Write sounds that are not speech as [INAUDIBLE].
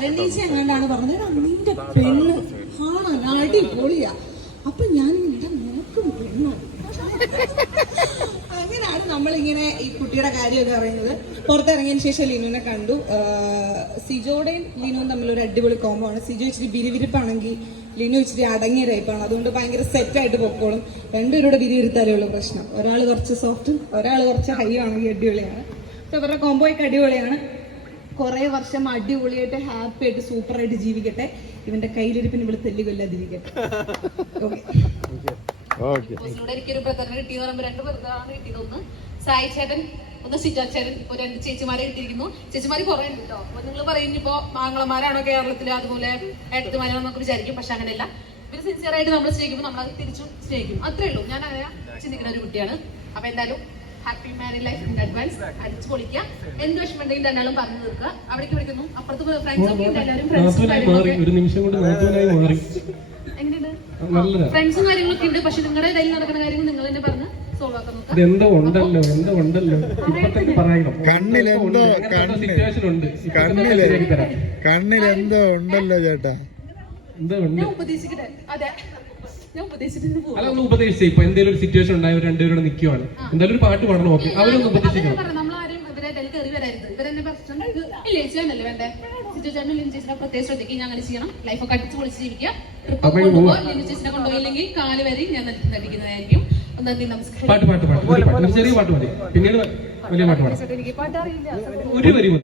ശരണീച്ച എങ്ങാണ്ടാണ് പറഞ്ഞത്? അമ്മീന്റെ പെണ്ണ് ആണോ അടിപൊളിയാ. അപ്പൊ ഞാൻ ഇവിടെ നോക്കും പെണ്ണോ [LAUGHS] അങ്ങനെയാണ് നമ്മളിങ്ങനെ ഈ കുട്ടിയുടെ കാര്യമൊക്കെ പറയുന്നത്. പുറത്തിറങ്ങിയതിന് ശേഷം ലിനുവിനെ കണ്ടു. സിജോടെയും ലിനുവും തമ്മിൽ ഒരു അടിപൊളി കോമ്പോ ആണ്. സിജോ ഇച്ചിരി ബിരിവിരിപ്പാണെങ്കിൽ ലിനു ഇച്ചിരി അടങ്ങിയ ടൈപ്പാണ് അതുകൊണ്ട് ഭയങ്കര സെറ്റായിട്ട് പൊക്കോളും. രണ്ടുപേരുടെ ബിരിവിരുത്താലേ ഉള്ളൂ പ്രശ്നം. ഒരാൾ കുറച്ച് സോഫ്റ്റും ഒരാൾ കുറച്ച് ഹൈ ആണെങ്കിൽ അടിപൊളിയാണ്. അപ്പൊ ഇവരുടെ കോമ്പോയൊക്കെ അടിപൊളിയാണ്. കുറെ വർഷം അടിപൊളിയായിട്ട് ഹാപ്പി ആയിട്ട് സൂപ്പർ ആയിട്ട് ജീവിക്കട്ടെ. ഇവന്റെ കയ്യിലിരിപ്പിന് ഇവിടെ തെല്ലി കൊല്ലാതിരിക്കട്ടെ ഓക്കെ ഓക്കെ ഇവിടെ എനിക്കൊരു ബ്രദറിനെ കിട്ടിയെന്ന് പറയുമ്പോൾ രണ്ട് ബ്രദറാണ് കിട്ടിയത് ഒന്ന് സായി ചേട്ടൻ ഒന്ന് സിജോ ചേട്ടൻ ഇപ്പൊ രണ്ട് ചേച്ചിമാരെ കിട്ടിയിരിക്കുന്നു. ചേച്ചിമാര് കുറെ ഉണ്ട് കേട്ടോ അപ്പൊ നിങ്ങൾ പറയുന്നു ഇപ്പൊ മാങ്ങളമാരാണോ കേരളത്തിൽ അതുപോലെ എടുത്തുമാരാണോ എന്നൊക്കെ വിചാരിക്കും പക്ഷെ അങ്ങനെയല്ല. ഇവർ സിൻസിയർ ആയിട്ട് നമ്മൾ സ്നേഹിക്കുമ്പോൾ നമ്മൾ അത് തിരിച്ചും സ്നേഹിക്കും. അത്രേ ഉള്ളൂ. ഞാൻ അങ്ങനെ ചിന്തിക്കുന്ന ഒരു കുട്ടിയാണ്. അപ്പൊ എന്തായാലും happy married life in advance അടിച്ചു പൊളിക്കുക എന്ത് വിഷമമുണ്ടെങ്കിലും എന്നാലും പറഞ്ഞു തീർക്കുക. അവിടേക്ക് വിളിക്കുന്നു. അപ്പുറത്ത് ഫ്രണ്ട്സ് ഒക്കെ ഉണ്ട്. എല്ലാവരും ഫ്രണ്ട്സും കാര്യങ്ങളൊക്കെ ഒരു നിമിഷം കൊണ്ട് നോക്കാനായി മാറി. എങ്ങനെയുണ്ട്? നല്ലതാ. ഫ്രണ്ട്സും കാര്യങ്ങളൊക്കെ ഉണ്ട്. പക്ഷെ നിങ്ങളുടെ ഇടയിൽ നടക്കുന്ന കാര്യങ്ങൾ നിങ്ങൾ തന്നെ പറഞ്ഞു സോൾവ് ആക്കാൻ നോക്കുക ഇതെന്തോ ഉണ്ടല്ലോ എന്തോ ഉണ്ടല്ലോ. ഇപ്പത്തേക്ക് പറയണം. കണ്ണിലെന്തോ സിറ്റുവേഷൻ ഉണ്ട്. കണ്ണിൽ. ശരിയാക്കി തരാം. കണ്ണിൽ എന്തോ ഉണ്ടല്ലോ ചേട്ടാ. ഞാൻ ഉപദേശിക്കട്ടെ. അതെ. ഞാൻ ഉപദേശിച്ചിട്ട് അല്ല ഒന്ന് ഉപദേശിച്ചേ. ഇപ്പൊ എന്തെങ്കിലും ഒരു സിറ്റുവേഷൻ ഉണ്ടായി അവർ രണ്ടുപേരും നിൽക്കുവാണ് എന്തായാലും ഒരു പാട്ട് പാടണം ഓക്കെ. അവരൊന്ന് ഉപദേശിക്കണം. നമ്മളാരും ഇവരെ ഇടയിൽ കയറി വരരുത്. ഇവരെന്നെ പ്രശ്നം ഇല്ലേ ചേട്ടനല്ലേ വേണ്ടേ? സിറ്റുവേഷനിൽ ലിനു ചേച്ചിനെ പ്രത്യേകിച്ച് ശ്രദ്ധിക്കുക ഞാൻ അങ്ങനെ ചെയ്യണം. ലൈഫൊക്കെ അടിച്ച് പൊളിച്ച് ജീവിക്കുക. ട്രിപ്പ് അപ്പൊ ഈ കൊണ്ടുപോകുക ലിനു ചേച്ചിനെ കൊണ്ടുപോയില്ലെങ്കിൽ കാൽ വരെ ഞാൻ നടിക്കുന്നതായിരിക്കും. നന്ദി നമസ്കാരം. പാട്ട് പാട്ട് പാട്ട്. ചെറിയ പാട്ട് മതി. പിന്നീട് വലിയ പാട്ട് പാടാം. അറിയില്ല. ഒരു വരി